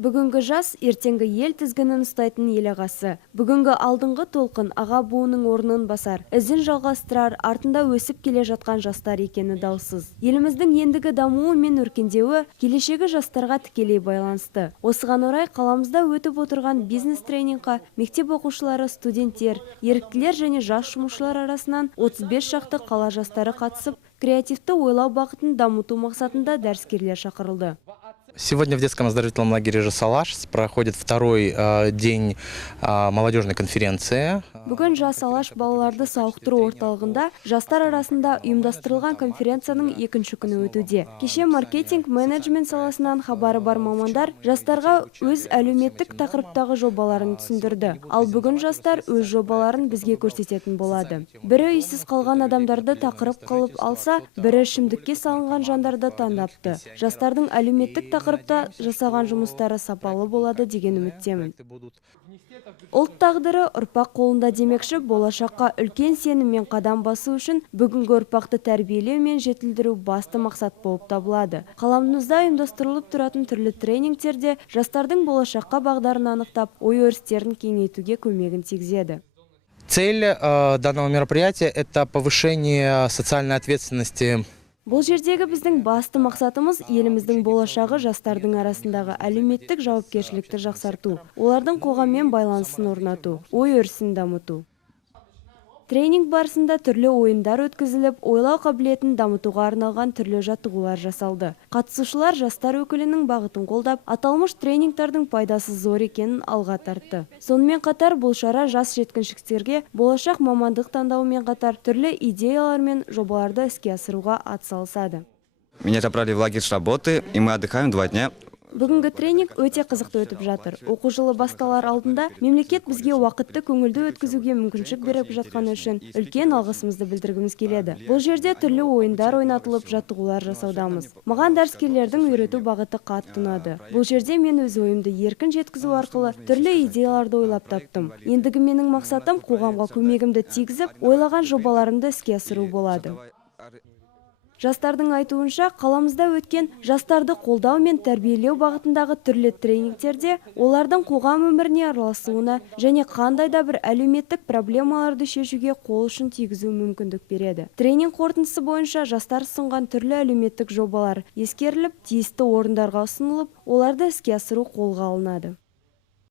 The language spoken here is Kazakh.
Бүгінгі жас ертеңгі ел тізгінін ұстайтын ел ағасы. Бүгінгі алдыңғы толқын аға буының орнын басар, ізін жалғастырар, артында өсіп келе жатқан жастар екені даусыз. Еліміздің ендігі дамуы мен өркендеуі келешегі жастарға тікелей байланысты. Осыған орай қаламызда өтіп отырған бизнес тренингқа мектеп оқушылары, студенттер, еріктілер және жас жұмысшылар арасынан 35 шақты қала жастары қатысып, креативті ойлау бағытын дамыту мақсатында дәріскерлер шақырылды. Сегодня в детском оздоровительном лагере «Жасалаш» проходит второй день молодежной конференции. Бүгін Жасалаш балаларды сауықтыру орталығында жастар арасында ұйымдастырылған конференцияның екінші күні өтуде. Кеше маркетинг менеджмент саласынан хабары бар мамандар жастарға өз әлеуметтік тақырыптағы жобаларын түсіндірді. Ал бүгін жастар өз жобаларын бізге көрсететін болады. Бірі үйсіз қалған адамдарды тақырып қылып алса, бірі ішімдікке салынған жандарды таңдапты. Жастардың әлеуметтік тақырыпта жасаған жұмыстары сапалы болады деген үміттемін. Ұлт тағдыры ұрпақ қолында демекші, болашаққа үлкен сеніммен қадам басу үшін бүгінгі ұрпақты тәрбиелеу мен жетілдіру басты мақсат болып табылады. Қаламымызда ұйымдастырылып тұратын түрлі тренингтерде жастардың болашаққа бағдарын анықтап, ой-өрістерін кеңейтуге көмегін тигізеді. Цель данного мероприятия – это повышение социальной ответственности. Бұл жердегі біздің басты мақсатымыз еліміздің болашағы жастардың арасындағы әлеуметтік жауапкершілікті жақсарту, олардың қоғаммен байланысын орнату, ой-өрісін дамыту. Тренинг барысында түрлі ойындар өткізіліп, ойлау қабілетін дамытуға арналған түрлі жаттығулар жасалды. Қатысушылар жастар өкілінің бағытын қолдап, аталмыш тренингтардың пайдасы зор екенін алға тартты. Сонымен қатар бұл шара жас жеткіншектерге болашақ мамандық таңдауымен қатар түрлі идеялар мен жобаларды іске асыруға атсалысады. Меня забрали в лагерь с работы, и мы отдыхаем 2 дня. Бүгінгі тренинг өте қызықты өтіп жатыр. Оқу жылы басталар алдында мемлекет бізге уақытты көңілді өткізуге мүмкіншілік беріп жатқаны үшін үлкен алғысымызды білдіргіміз келеді. Бұл жерде түрлі ойындар ойнатылып, жаттығулар жасаудамыз. Маған дәріскерлердің үйрету бағыты қатты ұнады. Бұл жерде мен өз ойымды еркін жеткізу арқылы түрлі идеяларды ойлап таптым. Ендігі менің мақсатым қоғамға көмегімді тигізіп, ойлаған жобаларымды іске асыру болады. Жастардың айтуынша, қаламызда өткен жастарды қолдау мен тәрбиелеу бағытындағы түрлі тренингтерде олардың қоғам өміріне араласуына және қандай да бір әлеуметтік проблемаларды шешуге қол ұшын тигізу мүмкіндік береді. Тренинг қорытындысы бойынша жастар ұсынған түрлі әлеуметтік жобалар ескеріліп, тиісті орындарға ұсынылып, оларды іске асыру қолға алынады.